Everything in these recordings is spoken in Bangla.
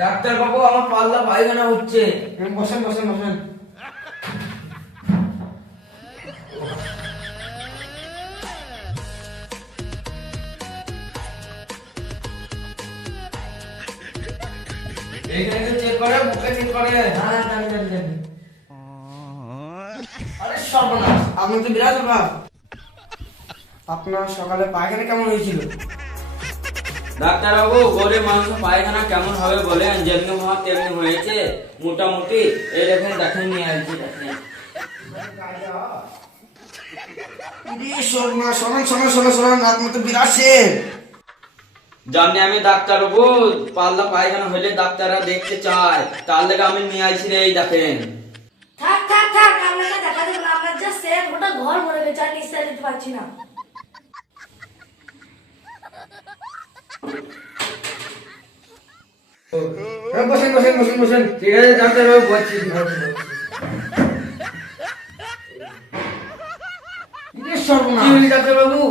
ডাক্তার বাবু আমার পাল্লা পায়খানা হচ্ছে। বসেন বসেন বসেন। এইখানে চেক করে, বুকে চেক করে। হ্যাঁ জানি জানি জানি। আরে সর্বনাশ, আপনি তো বিরাট অভাব। আপনার সকালে পায়খানা কেমন হয়েছিল? ডাক্তার বাবু গরিব মানুষ পায়খানা কেমন হবে বলেন, যেমনি ভাব তেমনি হয়েছে মোটামুটি। এই দেখেন দেখেন নিয়ে আসছি দেখেন। শোনান আপনি তো বিরাট শের। জানি আমি ডাক্তার বাবু, পাল্লা পায়খানা হইলে ডাক্তাররা দেখতে চায়, তার লেগে আমি নিয়ে আসছি রে, এই দেখেন। থাক থাক থাক, আপনাকে দেখা দেবো না। আপনার যা সেম ওটা ঘর ভরে গেছে, আর নিঃশ্বাস নিতে পারছি না। বসেন বসেন বসেন বসেন। ঠিক আছে ডাক্তার বাবু বলছি। সর্বনাশ। কি হলো ডাক্তার বাবু?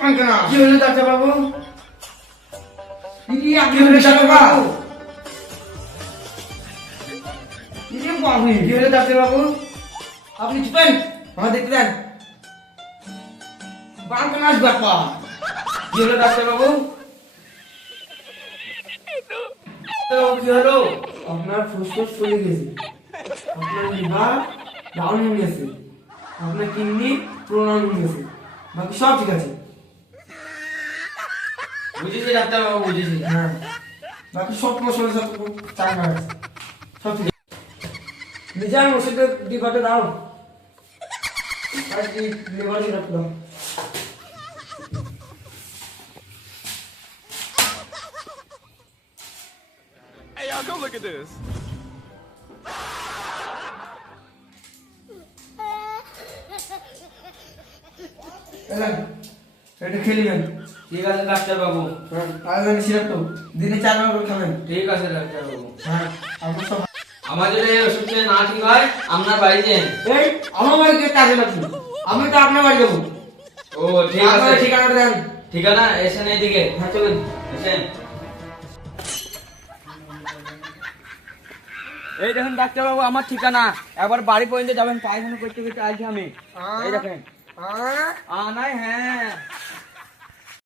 পায়খানা কি হলো ডাক্তার বাবু? কি কি আপনি হলো ডাক্তার বাবু? কি হলো ডাক্তার বাবু? আপনি চুপেন, আমার দেখতে দেন। পায়খানার ব্যাপার। কি হলো ডাক্তার বাবু? কি হলো? আপনার ফুসফুস ফুলে গেছে, আপনার লিভার ডাউন হয়ে গেছে, আপনার কিডনি প্রোনাউন হয়ে গেছে, বাকি সব ঠিক আছে। বুঝেছি ডাক্তার বাবু বুঝেছি। হ্যাঁ, বাকি সব মশলা সব চাঙ্গা আছে, সব ঠিক আছে। নিজাম ওষুধের ডিবাটা দাও, আর কি লিভার সিরাপ দাও। Hey, y'all, go look at this. এলেন, এটা খেলিবেন। ঠিক আছে ডাক্তার বাবু। হ্যাঁ, আর সিরাপ তো দিনে 4 বার করে খাবেন। ঠিক আছে ডাক্তার বাবু। হ্যাঁ, আপনার সব। আমার যদি এই ওষুধ খেয়ে না ঠিক হয়, আপনার বাড়িতে। এই আমার বাড়িতে কাজে লাগছে, আমি তো আপনার বাড়ি যাবো। ও ঠিক আপনার আছে। ঠিকানাটা দেন। ঠিকানা এসেন এইদিকে। হ্যাঁ চলেন। এসেন। এই দেখেন ডাক্তার বাবু আমার ঠিকানা, একবার বাড়ি পর্যন্ত যাবেন, পায়খানা করতে করতে আসছি আমি। এই দেখেন। আ নাই হ্যাঁ।